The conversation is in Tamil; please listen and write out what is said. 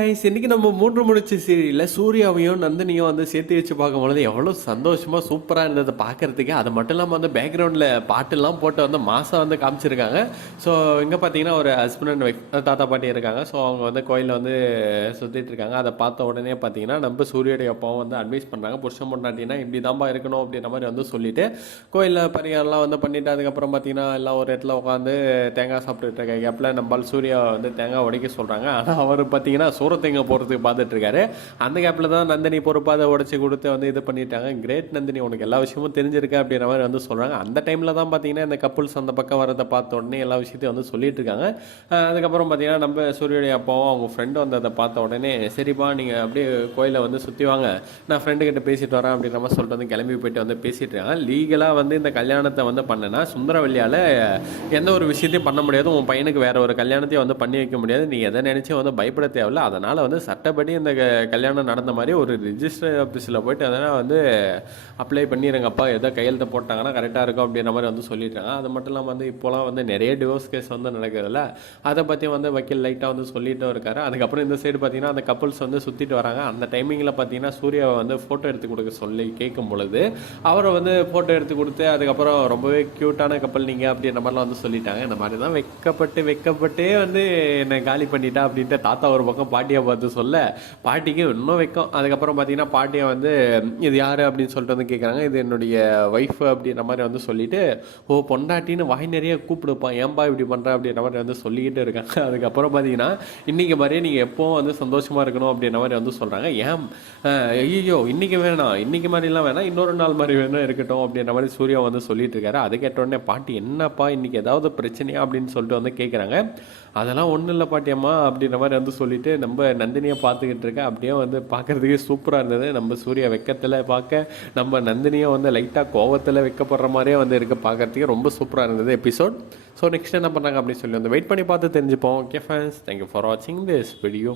இன்னைக்கு நம்ம மூன்று முடிச்சு சீரியலில் சூர்யாவையும் நந்தினியும் வந்து சேர்த்து வச்சு பார்க்கும்பொழுது எவ்வளோ சந்தோஷமாக சூப்பராக இருந்ததை பார்க்கறதுக்கு. அது மட்டும் இல்லாமல் வந்து பேக்ரவுண்டில் பாட்டெல்லாம் போட்டு வந்து மாதம் வந்து காமிச்சிருக்காங்க. ஸோ இங்கே பார்த்தீங்கன்னா ஒரு ஹஸ்பண்ட் அண்ட் ஒய்ஃப் தாத்தா பாட்டி இருக்காங்க. ஸோ அவங்க வந்து கோயிலில் வந்து சுற்றிட்டு இருக்காங்க. அதை பார்த்த உடனே பார்த்தீங்கன்னா நம்ம சூரியோடைய அப்பாவும் வந்து அட்வைஸ் பண்ணுறாங்க, புருஷன் பொண்டாட்டினா இப்படி தான்ப்பா இருக்கணும் அப்படின்ற மாதிரி வந்து சொல்லிட்டு கோயிலில் பரிகாரம்லாம் வந்து பண்ணிவிட்டு அதுக்கப்புறம் பார்த்தீங்கன்னா எல்லாம் ஒரு இடத்துல உட்காந்து தேங்காய் சாப்பிட்டுட்டு இருக்க கேப்பில் நம்மளால் சூர்யா வந்து தேங்காய் உடைக்க சொல்கிறாங்க. ஆனால் அவர் பார்த்தீங்கன்னா சூரத்தைங்க போகிறதுக்கு பார்த்துட்டு இருக்காரு. அந்த கேப்பில் தான் நந்தினி பொறுப்பாக அதை உடச்சி கொடுத்து வந்து இது பண்ணிட்டாங்க. கிரேட் நந்தினி, உனக்கு எல்லா விஷயமும் தெரிஞ்சிருக்கு அப்படின்ற மாதிரி வந்து சொல்கிறாங்க. அந்த டைமில் தான் பார்த்தீங்கன்னா இந்த கப்புள்ஸ் அந்த பக்கம் வரதை பார்த்த உடனே எல்லா விஷயத்தையும் வந்து சொல்லிட்டு இருக்காங்க. அதுக்கப்புறம் பார்த்தீங்கன்னா நம்ம சூரியோடைய அப்பாவும் அவங்க ஃப்ரெண்டு வந்து அதை பார்த்த உடனே சரிப்பா நீங்கள் அப்படியே கோயிலை வந்து சுற்றி வாங்க, நான் ஃப்ரெண்டுக்கிட்ட பேசிட்டு வரேன் அப்படின்ற மாதிரி சொல்லிட்டு வந்து கிளம்பி போயிட்டு வந்து பேசிட்டு இருக்காங்க. லீகலாக வந்து இந்த கல்யாணத்தை வந்து பண்ணனா சுந்தரவல்லியால் எந்த ஒரு விஷயத்தையும் பண்ண முடியாது. உன் பையனுக்கு வேற ஒரு கல்யாணத்தையும் வந்து பண்ணி வைக்க முடியாது. நீ எதை நினைச்சு வந்து பயப்பட தேவையில்ல. அதனால் வந்து சட்டப்படி இந்த கல்யாணம் நடந்த மாதிரி ஒரு ரிஜிஸ்டர் ஆஃபீஸில் போயிட்டு அதனால் வந்து அப்ளை பண்ணிடுங்கப்பா, எதோ கையெழுத்து போட்டாங்கன்னா கரெக்டாக இருக்கும் அப்படின்ற மாதிரி வந்து சொல்லிட்டாங்க. அது மட்டும் இல்லாமல் வந்து இப்போலாம் வந்து நிறைய டிவோர்ஸ் கேஸ் வந்து நடக்குதுல்ல, அதை பற்றி வந்து வக்கீல் லைட்டாக வந்து சொல்லிட்டும் இருக்காரு. அதுக்கப்புறம் இந்த சைடு பார்த்தீங்கன்னா அந்த கப்புள்ஸ் வந்து சுற்றிட்டு வராங்க. அந்த டைமிங்கில் பார்த்தீங்கன்னா சூர்யாவை வந்து ஃபோட்டோ எடுத்து கொடுக்க சொல்லி கேட்கும் பொழுது அவரை வந்து ஃபோட்டோ எடுத்து கொடுத்து அதுக்கப்புறம் ரொம்பவே க்யூட்டான கப்பல் நீங்கள் அப்படின்ற மாதிரிலாம் வந்து சொல்லிட்டாங்க. இந்த மாதிரி தான் வெக்கப்பட்டே வந்து என்னை காலி பண்ணிட்டா அப்படின்ட்டு தாத்தா ஒரு பக்கம் பாட்டியை பார்த்து சொல்ல பாட்டிக்கு இன்னும் வைக்கும். அதுக்கப்புறம் பார்த்தீங்கன்னா பாட்டியை வந்து இது யார் அப்படின்னு சொல்லிட்டு வந்து கேட்குறாங்க. இது என்னுடைய ஒய்ஃப் அப்படின்ற மாதிரி வந்து சொல்லிட்டு ஓ பொண்டாட்டின்னு வாய் நிறைய கூப்பிடுப்பான், ஏன்பா இப்படி பண்ணுற அப்படின்ற மாதிரி வந்து சொல்லிக்கிட்டு இருக்காங்க. அதுக்கப்புறம் பார்த்தீங்கன்னா இன்றைக்கி மாதிரியே நீங்கள் எப்போவும் வந்து சந்தோஷமாக இருக்கணும் அப்படின்ற மாதிரி வந்து சொல்கிறாங்க. ஏன் ஐயோ இன்றைக்கி வேணாம், இன்றைக்கி மாதிரிலாம் வேணாம், இன்னொரு நாள் மாதிரி வேணும் இருக்கட்டும் அப்படின்ற மாதிரி சூர்யா வந்து சொல்லிட்டு இருக்காரு. அது கேட்டோடனே பாட்டி என்னப்பா இன்றைக்கி ஏதாவது பிரச்சனையா அப்படின்னு சொல்லிட்டு வந்து கேட்குறாங்க. அதெல்லாம் ஒன்றும் இல்லை பாட்டியம்மா அப்படின்ற மாதிரி வந்து சொல்லிட்டு நம்ம நந்தினியை பார்த்துக்கிட்டு இருக்கேன். அப்படியே வந்து பார்க்குறதுக்கே சூப்பராக இருந்தது. நம்ம சூர்யா வெக்கத்தில் பார்க்க நம்ம நந்தினியை வந்து லைட்டாக கோவத்தில் வைக்கப்படுற மாதிரியே வந்து இருக்க பார்க்குறதுக்கே ரொம்ப சூப்பராக இருந்தது எபிசோட். ஸோ நெக்ஸ்ட் என்ன பண்ணுறாங்க அப்படின்னு சொல்லி வந்து வெயிட் பண்ணி பார்த்து தெரிஞ்சுப்போம். ஓகே ஃப்ரெண்ட்ஸ், தேங்க்யூ ஃபார் வாட்சிங் திஸ் வீடியோ.